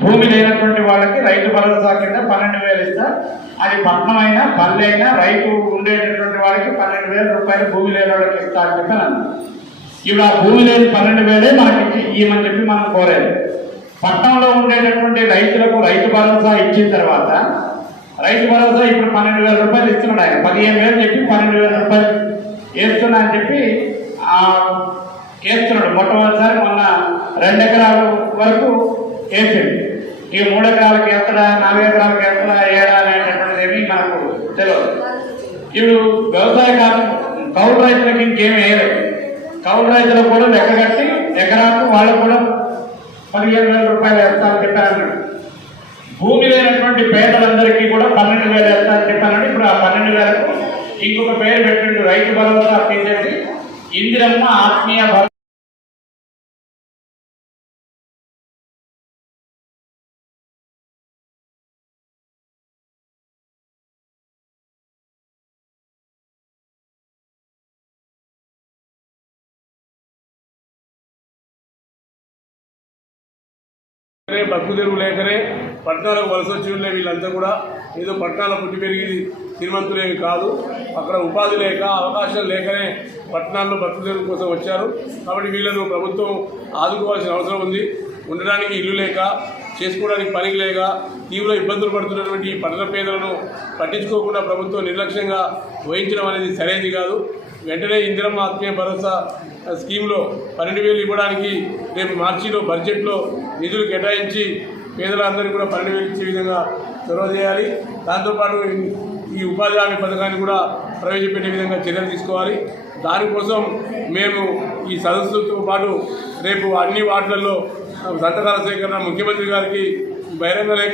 భూమి లేనటువంటి వాళ్ళకి రైతు భరోసా కింద పన్నెండు వేలు ఇస్తా అది పట్నం అయినా పల్లె అయినా రైతు ఉండేటటువంటి వాళ్ళకి పన్నెండు వేల రూపాయలు భూమి లేని వాళ్ళకి ఇస్తారని చెప్పి అన్నాను ఇప్పుడు ఆ భూమి లేని పన్నెండు వేలే మనకి ఇచ్చి ఇవ్వమని చెప్పి మనం కోరేది పట్టణంలో ఉండేటటువంటి రైతులకు రైతు భరోసా ఇచ్చిన తర్వాత రైతు భరోసా ఇప్పుడు పన్నెండు వేల రూపాయలు ఇస్తున్నాడు ఆయన. పదిహేను వేలు చెప్పి పన్నెండు వేల రూపాయలు వేస్తున్నా అని చెప్పి వేస్తున్నాడు. మొట్టమొదటిసారి మొన్న రెండు ఎకరాల వరకు వేసిండు ఈ మూడు ఎకరాలకి ఎత్తడా నాలుగు ఎకరాలకు ఎత్తడా ఏడా అనేటటువంటిది ఏమీ మనకు తెలియదు ఇప్పుడు వ్యవసాయ కాలం కౌలు రైతులకు ఇంకేమి వేయలేదు. కౌలు రైతులకు కూడా లెక్క కట్టి ఎకరాకు వాళ్ళకు కూడా పదిహేను వేల రూపాయలు వేస్తారని చెప్పారన్నాడు. భూమి లేనటువంటి పేదలందరికీ కూడా పన్నెండు వేలు వేస్తారని చెప్పానండి ఇప్పుడు ఆ పన్నెండు వేలకు ఇంకొక పేరు పెట్టండి రైతు భరోసా చేసి ఇందిరమ్మ ఆత్మీయ బతుకు తెరువు లేకనే పట్టణాలకు వలస వచ్చి వీళ్ళంతా కూడా. ఏదో పట్టణాల పుట్టి పెరిగి శ్రీమంతులేమి కాదు. అక్కడ ఉపాధి లేక అవకాశం లేకనే పట్టణాల్లో బతుకు తెరువు కోసం వచ్చారు. కాబట్టి వీళ్ళను ప్రభుత్వం ఆదుకోవాల్సిన అవసరం ఉంది. ఉండడానికి ఇల్లు లేక చేసుకోవడానికి పనికి లేక తీవ్ర ఇబ్బందులు పడుతున్నటువంటి ఈ పట్టణ పేదలను పట్టించుకోకుండా ప్రభుత్వం నిర్లక్ష్యంగా వహించడం అనేది సరైనది కాదు. వెంటనే ఇందిరమ్మ ఆత్మీయ భరోసా స్కీమ్లో పన్నెండు వేలు ఇవ్వడానికి రేపు మార్చిలో బడ్జెట్లో నిధులు కేటాయించి పేదలందరికీ కూడా పన్నెండు వేలు ఇచ్చే విధంగా చొరవ చేయాలి. దాంతోపాటు ఈ- ఉపాధి హామీ పథకాన్ని కూడా ప్రవేశపెట్టే విధంగా చర్యలు తీసుకోవాలి. దానికోసం మేము ఈ సదస్సుతో పాటు రేపు అన్ని వార్డులలో సంతకాల సేకరణ ముఖ్యమంత్రి గారికి బహిరంగ లేఖ